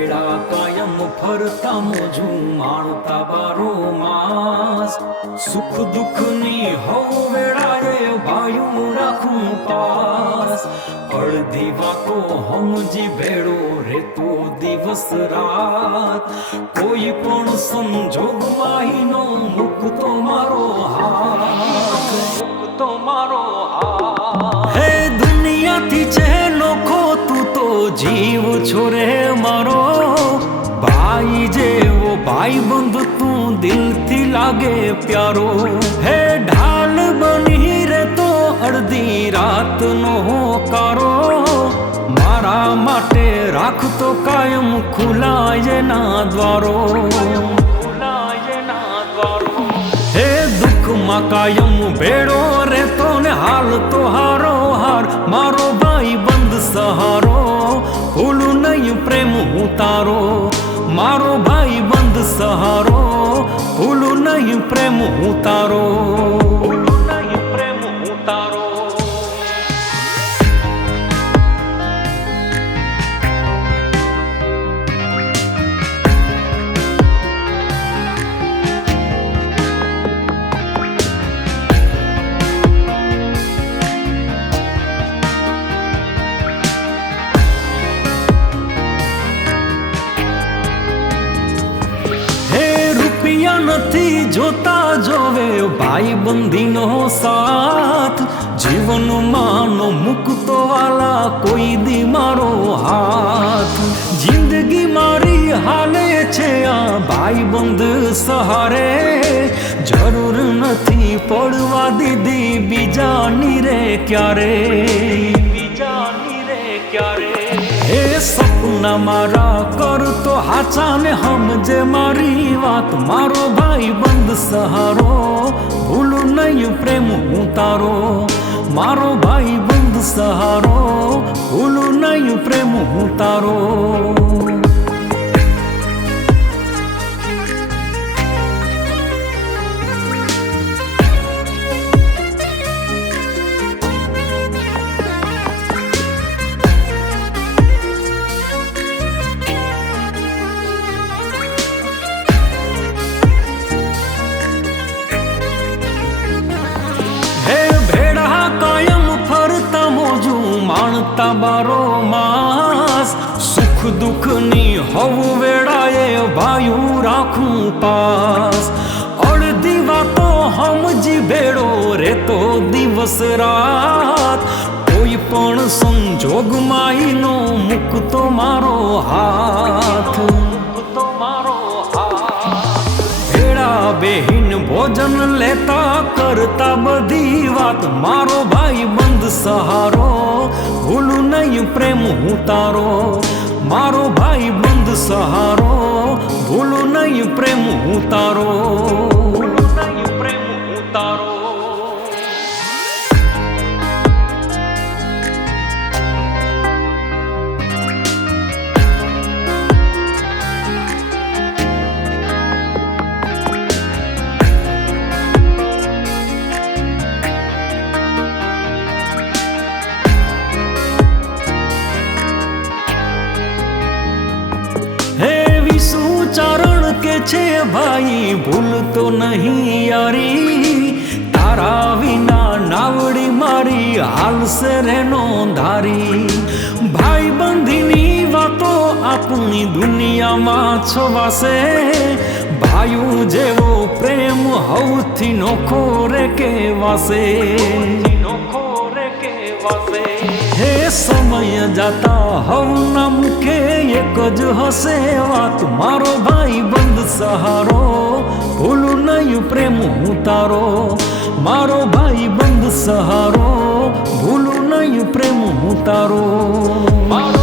ભેળા કાયમ ફરતા મોજું માણતા બારો માસ સુખ દુઃખની હવ વેળાએ ભાયું રાખું પાસ અડધી વાતો સમજી ભેળો રેતો દિવસ રાત કોઈ પણ સંજોગમાં નો મુકતો મારો હાથ મુકતો મારો હાથ હે દુનિયાથી છે નોખો તું તો જીવ છોરે મારો ભાઈ જેવો ભાઈ બંધ તું દિલથી લાગે પ્યારો હે ઢાલ બની રે તો અડધી રાત નો હોકારો મારા માટે રાખતો કાયમ ખુલાય ના દ્વારો હે દુઃખમાં કાયમ ભેળો રેતો ને હાલ તો હારો હાર મારો ભાઈ બંધ સહારો ભૂલું નહીં પ્રેમ હું તારો મારો ભાઈ બંધ સહારો ભૂલું નહીં પ્રેમ હું તારો ભૂલું નહીં પ્રેમ હું તારો નથી જોતા જોવે ભાઈ બંધીનો સાથ જીવનમાં નો મુકતો વાલા કોઈ દી મારો હાથ જિંદગી મારી હાલે છે આ ભાઈ બંધ સહારે જરૂર નથી પડવા દીધી બીજાની રે ક્યારે બીજાની રે ક્યારે હે સપના મારા કરતો હાચા ને સમજે મારી વાત મારો ભાઈ બંધ સહારો ભૂલું નહીં પ્રેમ હું તારો મારો ભાઈ બંધ સહારો ભૂલું નહીં પ્રેમ હું તારો માણતા બારો માસ સુખ દુઃખની હવ વેળાએ ભાયું રાખું પાસ અડધી વાતો સમજી ભેળો રેતો દિવસ રાત કોઈ પણ સંજોગમાં નો મુકતો મારો હાથ મુકતો મારો હાથ ભેળા બેહીન ભોજન લેતા કરતા બધી વાત મારો ભાઈ બંધ સહારો ભૂલું નહીં પ્રેમ હું તારો મારો ભાઈ બંધ સહારો ભૂલું નહીં પ્રેમ હું તારો ભૂલું નહીં પ્રેમ હું તારો ચરણ કે છે ભાઈ ભૂલતો નહીં યારી તારા વિના નાવડી મારી હાલશે રેનો ધારી ભાઈ બંધીની વાતો આપણી દુનિયામાં છવાશે ભાઈઓ જેવો પ્રેમ હવથી નોખો રે કેવાશે નોખો રે કેવાશે હે સમય જાતા હવના મુખે એક જ હશે વાત મારો ભાઈ બંધ સહારો ભૂલું નહીં પ્રેમ હું તારો મારો ભાઈ બંધ સહારો ભૂલું નહીં પ્રેમ હું તારો મારો